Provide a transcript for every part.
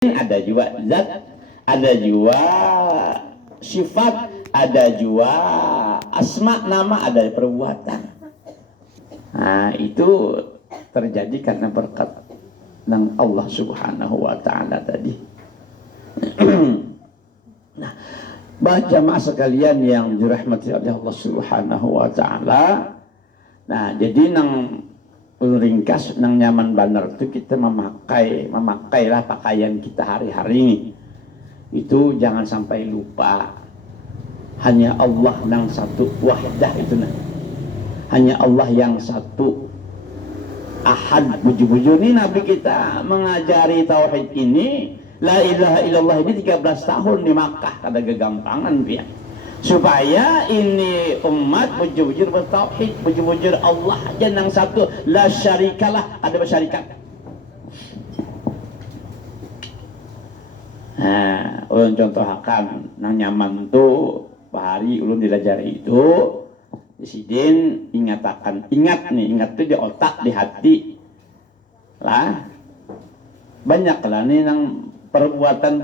ada juga zat, ada juga sifat, ada juga asma, nama, ada perbuatan. Nah, itu terjadi karena berkat ng Allah Subhanahu wa taala tadi. Nah, jamaah sekalian yang dirahmati oleh Allah Subhanahu wa taala. Nah, jadi nang ringkas nang nyaman benar itu kita memakailah pakaian kita hari-hari ini. Itu jangan sampai lupa hanya Allah yang satu wahdah itu nah. Hanya Allah yang satu ahad. Buju-buju ini Nabi kita mengajari tauhid ini, la ilaha illallah ini 13 tahun di Makkah, kada kegampangan dia. Supaya ini umat bujur-bujur bertauhid, bujur-bujur Allah aja yang satu, la syarikalah, ada bersyarikat. Nah, ulun contohakan nang nyaman tu bahari ulun dilajari itu Presiden ingatakan, ingat tuh di otak, di hati lah. Banyak lah nih nang perbuatan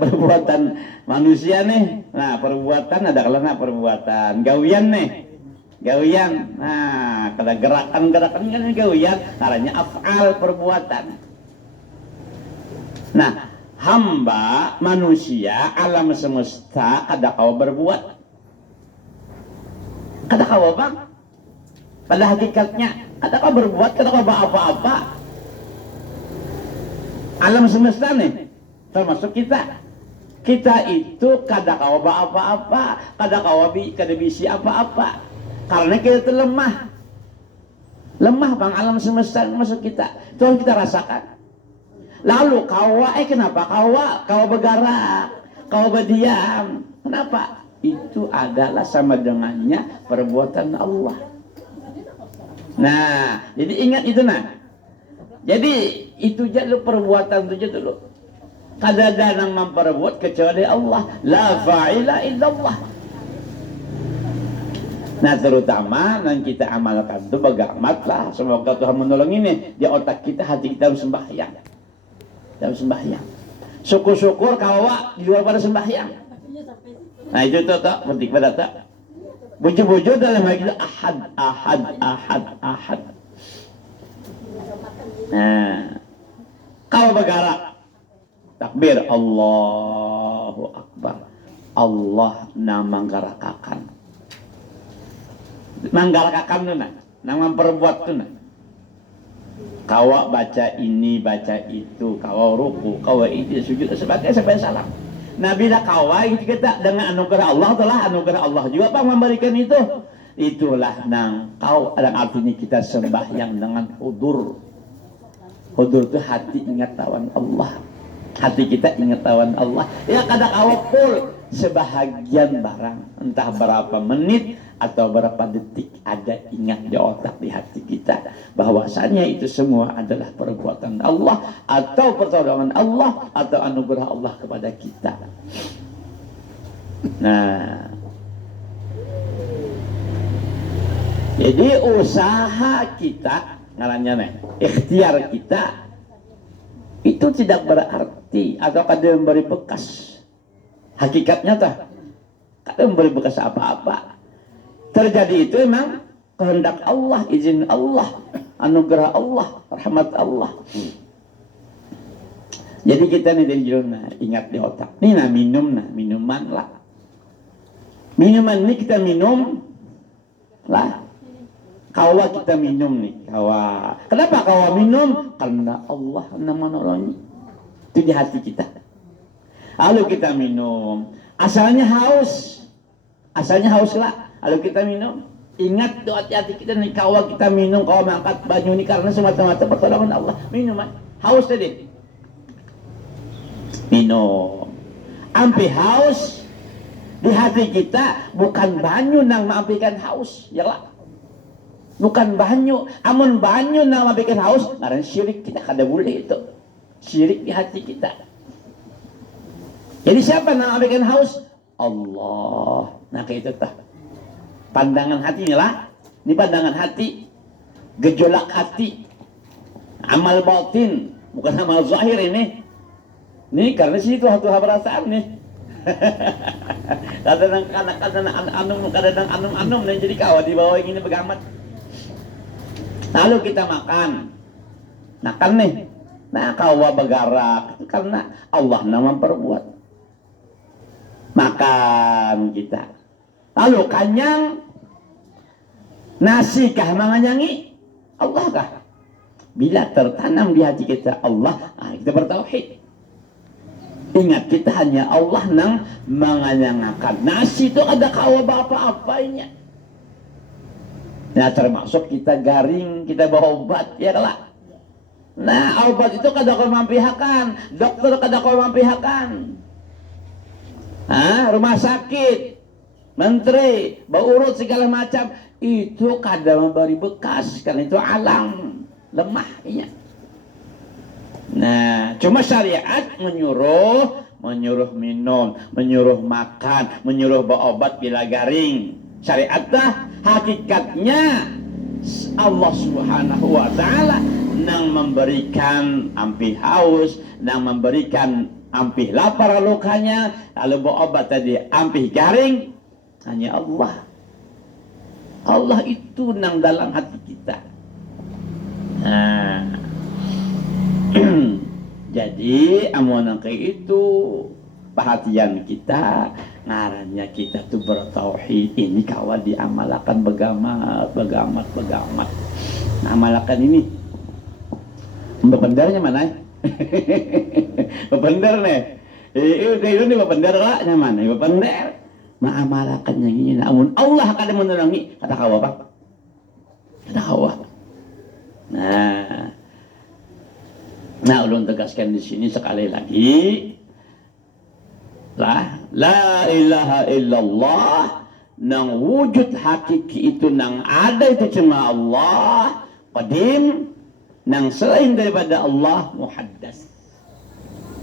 manusia nih. Nah, perbuatan ada kalana perbuatan gawian nih. Gawian. Nah, kalau gerakan kan gawian, caranya af'al, perbuatan. Nah, hamba manusia alam semesta kada kau berbuat. Kada kau bang. Pada hakikatnya, kada kau berbuat, kada kau apa-apa. Alam semesta nih, termasuk kita. Kita itu kada kau apa-apa, kada bisi apa-apa. Karena kita itu lemah. Lemah bang, alam semesta masuk kita. Itu yang kita rasakan. Lalu kenapa kau bergerak, kau berdiam? Kenapa? Itu adalah sama dengannya perbuatan Allah. Nah, jadi ingat itu nah. Jadi itu aja lu perbuatan itu aja dulu. Kada ada yang memperbuat kecuali Allah. La fa'ila illallah. Nah, terutama yang kita amalkan itu bagamat lah. Semoga Tuhan menolong ini di otak kita, hati kita harus sembahyang. Dalam sembahyang. Syukur-syukur kawa di luar pada sembahyang. Nah, itu tuh penting pada tak. Buju-buju dalam hal itu ahad. Nah, kau bergerak takbir Allahu Akbar. Allah nama menggarakakan. Menggarakakan tu nak, nama perbuat tu nak. Kau baca ini, baca itu, kau ruku, kau itu sujud sebagai sampai salam. Nabi dah kawai kita dengan anugerah Allah, telah anugerah Allah juga Bang memberikan itu. Itulah nang kau ada artinya kita sembahyang dengan hudur. Hudur itu hati ingat tawan Allah. Hati kita ingat tawan Allah. Ya kadang awak pul sebahagian barang, entah berapa menit atau berapa detik ada ingat di otak di hati kita bahwasanya itu semua adalah perbuatan Allah atau pertolongan Allah atau anugerah Allah kepada kita. Nah, jadi usaha kita ngarannya nih, ikhtiar kita itu tidak berarti atau kada memberi bekas. Hakikatnya tuh kada memberi bekas apa-apa. Terjadi itu memang kehendak Allah, izin Allah, anugerah Allah, rahmat Allah. Jadi kita nih dari jurnal ingat di otak. Ini nah minuman lah. Minuman ini kita minum lah. Kawa kita minum nih, kawa. Kenapa kawa minum? Karena Allah yang menolongi. Itu di hati kita. Lalu kita minum. Asalnya haus lah. Lalu kita minum, ingat doa hati kita nih, kawa kita minum, kawa mengangkat banyu ini karena semata-mata pertolongan Allah. Minuman, haus tadi. Minum. Ampi haus di hati kita bukan banyu nang mengampikan haus, ya lah. Bukan banyu, amun banyu nang mengampikan haus, karena syirik kita kada boleh itu. Syirik di hati kita. Jadi siapa nang mengampikan haus? Allah. Nah kayak itu tah. Pandangan hati lah, ini pandangan hati, gejolak hati, amal batin, bukan amal zahir ini. Nih karena situ tuh perasaan nih. Kadang-kadang anum dan jadi kawat di bawah ini begamat. Lalu kita makan. Makan nih. Nah kawa begarak karena Allah nama memperbuat. Makan kita. Lalu kanyang. Nasi kah menganyangi? Allah kah? Bila tertanam di hati kita Allah, kita bertauhid. Ingat kita hanya Allah yang menganyangakan. Nasi itu ada kawa apa-apanya. Nah termasuk kita garing, kita bawa obat, ya kelak. Nah obat itu kada kau mempihakan, dokter kada kau mempihakan. Rumah sakit, menteri, berurut segala macam, itu kada memberi bekas, karena itu alam, lemah. Iya. Nah, cuma syariat menyuruh minum, menyuruh makan, menyuruh berobat bila garing. Syariat dah hakikatnya Allah Subhanahu wa taala nang memberikan ampih haus, nang memberikan ampih lapar lukanya, lalu berobat tadi ampih garing, hanya Allah. Allah itu nang dalam hati kita. Nah, jadi amunang kayak itu perhatian kita ngarannya kita tuh bertauhid. Ini kawan diamalkan begamat. Nah, amalkan ini bependarnya mana? Bependar nih. Kayak ini bependar lah nyaman. Bependar mengamalkan yang ini. Namun Allah akan menolongi. Kata kawa apa? Kata kawa. Nah, ulun tegaskan di sini sekali lagi, la ilaha illallah, nang wujud hakiki itu nang ada itu cuma Allah, qadim, nang selain daripada Allah muhaddas,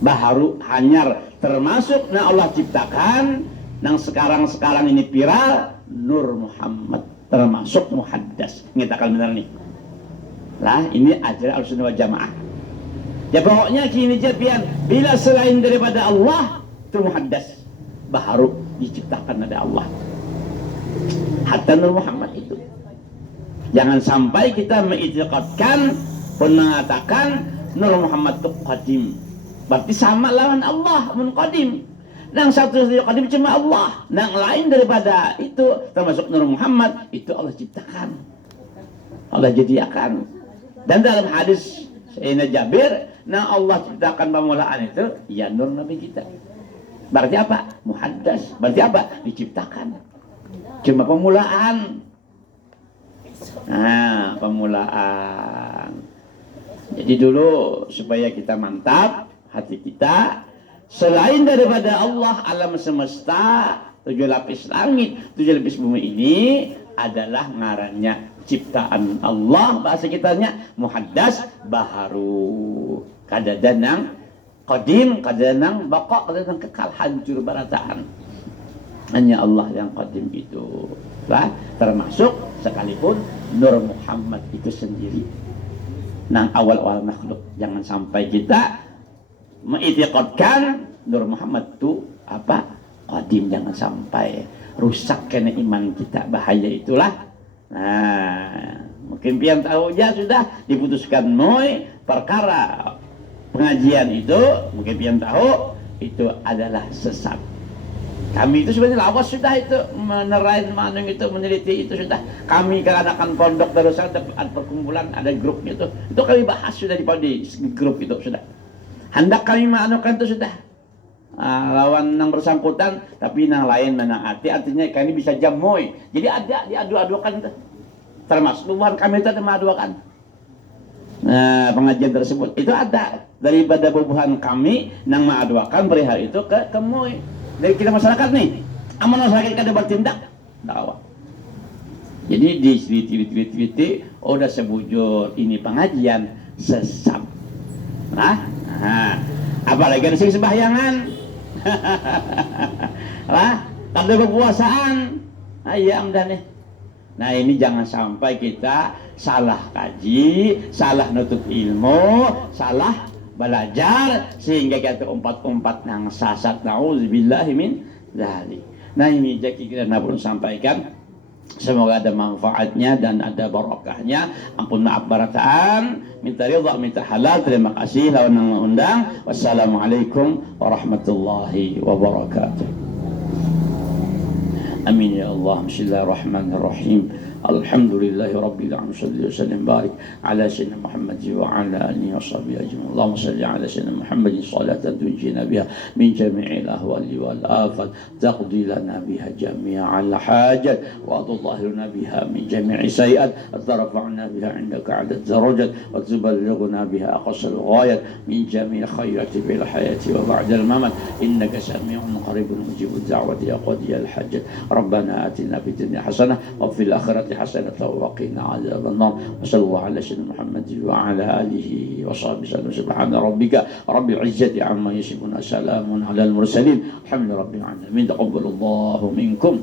baharu hanyar, termasuk nang Allah ciptakan, nang sekarang ini viral, Nur Muhammad, termasuk muhaddas. Ngitakan benar nih. Ini ajaran Ahlussunnah wal Jamaah. Ya pokoknya kini japian, bila selain daripada Allah itu muhaddas, baru diciptakan ada Allah. Hatta Nur Muhammad itu. Jangan sampai kita mengiktikadkan pun mengatakan Nur Muhammad itu qadim. Berarti sama lawan Allah mun qadim. Nang satu qadim cuma Allah. Nang lain daripada itu termasuk Nur Muhammad itu Allah ciptakan. Allah jadikan. Dan dalam hadis Sayyidina Jabir, nah Allah ciptakan permulaan itu ya nur Nabi kita. Berarti apa? Muhaddas. Berarti apa? Diciptakan. Cuma permulaan. Nah, permulaan. Jadi dulu supaya kita mantap hati kita, selain daripada Allah alam semesta, 7 lapis langit, 7 lapis bumi ini adalah ngarannya ciptaan Allah, bahasa kitanya muhaddas, baharu, kadadanang qadim, kadadanang baqa, kadadanang kekal, hancur barataan. Hanya Allah yang qadim itu. Termasuk sekalipun Nur Muhammad itu sendiri. Nah, awal-awal makhluk, jangan sampai kita mengiktikadkan Nur Muhammad itu apa? Qadim, jangan sampai rusak kena iman kita, bahaya itulah. Nah, mungkin pian tahu ya sudah diputuskan noi perkara pengajian itu, mungkin pian tahu itu adalah sesat. Kami itu sebenarnya lawas sudah itu menerain manung itu, meneliti itu sudah. Kami keadakan pondok terus ada perkumpulan, ada grupnya itu kami bahas sudah di grup itu sudah. Hendak kami manukan itu sudah. Lawan yang bersangkutan tapi yang lain menaati, artinya kami bisa jamoy. Jadi ada diadu-adukan itu. Termasuk bukan kami itu ada mengadukan. Nah, pengajian tersebut itu ada daripada bubuhan kami yang mengadukan perihal itu ke kemoy. Dari kita masyarakat nih, aman masyarakat kada bertindak dakwah. Jadi di tweet udah sebujur ini pengajian sesat. Nah, apalagi ada sing sembahyangan. Ada kepuasaan. Ayam dah nih. Nah, ini jangan sampai kita salah kaji, salah nutup ilmu, salah belajar sehingga kita umpat-umpat nang sasat, nauzubillahi min dzalik. Nah ini jadi kita pun sampaikan, semoga ada manfaatnya dan ada barokahnya. Ampun maaf barataan, minta ridha, minta halal. Terima kasih lawan yang mengundang. Wassalamualaikum warahmatullahi wabarakatuh. Amin ya Allah. Bismillahirrahmanirrahim. Alhamdulillahi rabbil alamin. Shalli wa sallim barik ala sayyidina Muhammad wa ala alihi wa sahbihi ajma'in. Allahumma salli ala sayyidina Muhammad salatan tunjina biha min jami'il ahwali wal afat, taqdi lana biha jami'al hajat, wa tudahhiruna biha min jami'i sayi'at, wa tarfa'na biha 'indaka 'ala darajat, wa tuballighuna biha aqsal ghayat min jami'i khairati fil hayati wa ba'da al mamat. Innaka sami'un qaribun mujibud da'wati ya qadiyal hajat. Rabbana atina fid dunya hasanah wa fil akhirati حسنة وقنا عذاب النار. وصلى الله على سيدنا محمد وعلى آله وصحبه وسلم. سبحان ربك رب العزة عما يصفون، سلام على المرسلين، الحمد لله رب العالمين. تقبل الله منكم.